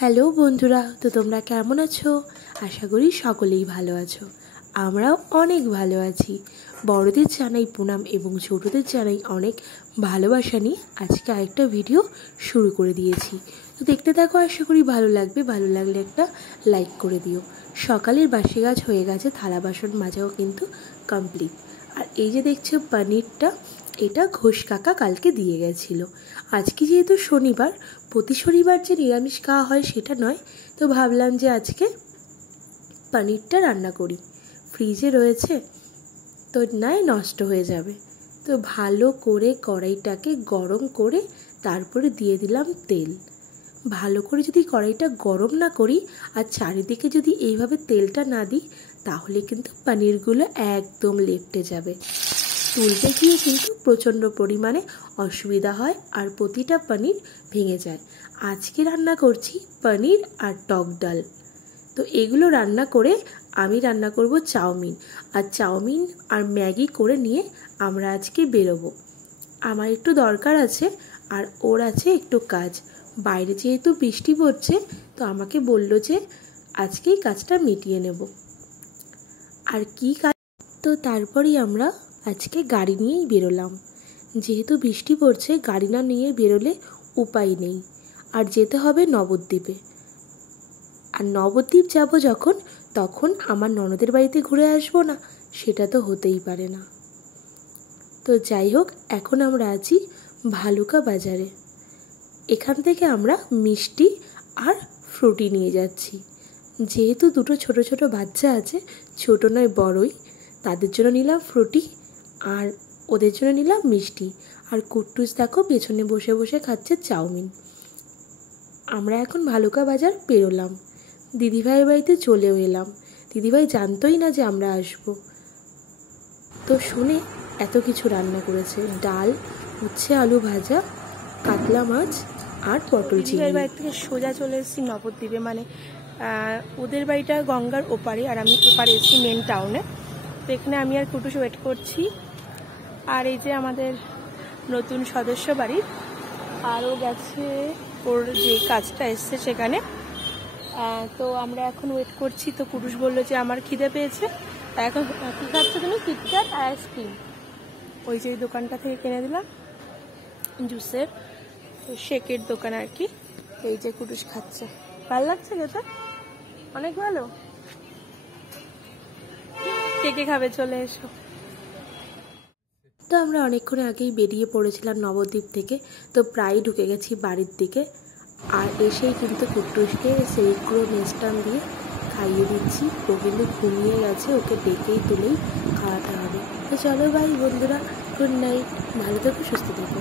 Hello বন্ধুরা, তো তোমরা কেমন আছো? আশা করি সকলেই ভালো আছো। আমরাও অনেক ভালো আছি। বড়দের জানাই প্রণাম এবং ছোটদের জানাই অনেক ভালোবাসা নিয়ে আজকে আরেকটা ভিডিও শুরু করে দিয়েছি। তো দেখতে থাকো, আশা করি ভালো লাগবে। ভালো লাগলে একটা লাইক করে দিও। সকালের বাসি কাজ হয়ে গেছে, থালা বাসন মাজাও কিন্তু কমপ্লিট। আর এই যে দেখছো পনিরটা, এটা ঘোষ কাকা কালকে দিয়ে গেছিল। আজকে যেহেতু শনিবার, প্রতি শনিবার যে নিরামিষ খাওয়া হয় সেটা নয়, তো ভাবলাম যে আজকে পনিরটা রান্না করি। ফ্রিজে রয়েছে তো নাই নষ্ট হয়ে যাবে। তো ভালো করে কড়াইটাকে গরম করে তারপরে দিয়ে দিলাম তেল। ভালো করে যদি কড়াইটা গরম না করি আর চারিদিকে যদি এইভাবে তেলটা না দিই, তাহলে কিন্তু পনিরগুলো একদম লেপ্টে যাবে। তুলতে গিয়ে কিন্তু প্রচণ্ড পরিমাণে অসুবিধা হয় আর প্রতিটা পনির ভেঙে যায়। আজকে রান্না করছি পনির আর টক ডাল। তো এগুলো রান্না করে আমি রান্না করব চাউমিন। আর চাউমিন আর ম্যাগি করে নিয়ে আমরা আজকে বেরোবো। আমার একটু দরকার আছে আর ওর আছে একটু কাজ। বাইরে যেহেতু বৃষ্টি পড়ছে, তো আমাকে বলল যে আজকেই কাজটা মিটিয়ে নেব। আর কি কাজ, তো তারপরেই আমরা আজকে গাড়ি নিয়েই বেরোলাম। যেহেতু বৃষ্টি পড়ছে, গাড়ি না নিয়ে বেরোলে উপায় নেই। আর যেতে হবে নবদ্বীপে। আর নবদ্বীপ যাব যখন, তখন আমার ননদের বাড়িতে ঘুরে আসবো না? সেটা তো হতেই পারে না। তো যাই হোক, এখন আমরা আছি ভালুকা বাজারে। এখান থেকে আমরা মিষ্টি আর ফ্রুটি নিয়ে যাচ্ছি। যেহেতু দুটো ছোট ছোট বাচ্চা আছে, ছোট নয় বড়ই, তাদের জন্য নিলাম ফ্রুটি আর ওদের জন্য নিলাম মিষ্টি। আর কুট্টুস দেখো পেছনে বসে বসে খাচ্ছে চাউমিন। আমরা এখন ভালুকা বাজার পেরোলাম। দিদিভাইয়ের বাড়িতে চলেও এলাম। দিদিভাই জানতোই না যে আমরা আসবো। তো শুনে এত কিছু রান্না করেছে, ডাল, উচ্ছে আলু ভাজা, কাতলা মাছ আর পটল চিংড়ি। দিদিভাইয়ের বাড়ি থেকে সোজা চলে এসেছি নবদ্বীপে, মানে ওদের বাড়িটা গঙ্গার ওপারে আর আমি এপারে এসেছি মেন টাউনে। তো এখানে আমি আর কুটুস ওয়েট করছি। আর এই যে আমাদের নতুন সদস্য বাড়ির, আরও গেছে ওর যে কাজটা এসছে সেখানে। তো আমরা এখন ওয়েট করছি। তো কুটুস বললো যে আমার খিদে পেয়েছে। এখন কী খাচ্ছে তুমি? কিটক্যাট আর আইসক্রিম। ওই যে দোকানটা থেকে কিনে দিলাম, জুসের শেকের দোকান আর কি। এই যে কুটুস খাচ্ছে, ভালো লাগছে খেতে, অনেক ভালো। কে কে খাবে চলে এসো। তো আমরা অনেকক্ষণ আগেই বেরিয়ে পড়েছিলাম নবদ্বীপ থেকে, তো প্রায় ঢুকে গেছি বাড়ির দিকে। আর এসেই কিন্তু কুট্টুসকে সেইগুলো মিষ্টান দিয়ে খাইয়ে দিচ্ছি। ও কিন্তু ঘুমিয়ে গেছে, ওকে ডেকেই তুলেই খাওয়াতে হবে। তো চলো ভাই বন্ধুরা, গুড নাইট, ভালো থেকো, সুস্থ থেকো।